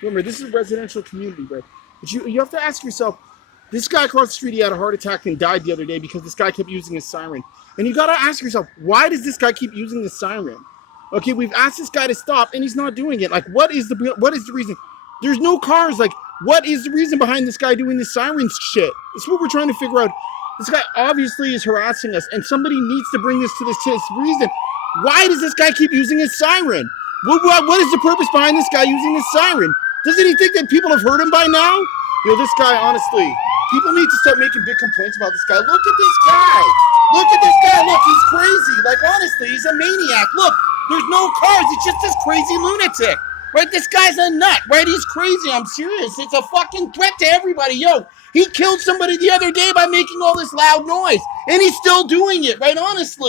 Remember, this is a residential community, right? But you have to ask yourself, this guy across the street, he had a heart attack and died the other day because this guy kept using his siren. And you gotta ask yourself, why does this guy keep using the siren? Okay, we've asked this guy to stop and he's not doing it. Like, what is the reason? There's no cars. Like, what is the reason behind this guy doing this siren shit? It's what we're trying to figure out. This guy obviously is harassing us, and somebody needs to bring this to this reason. Why does this guy keep using his siren? What is the purpose behind this guy using his siren? Doesn't he think that people have heard him by now? This guy, honestly, people need to start making big complaints about this guy. Look at this guy. Look at this guy. Look, he's crazy. Like, honestly, he's a maniac. Look, there's no cars. It's just this crazy lunatic. Right? This guy's a nut. Right? He's crazy. I'm serious. It's a fucking threat to everybody. Yo, he killed somebody the other day by making all this loud noise. And he's still doing it. Right? Honestly.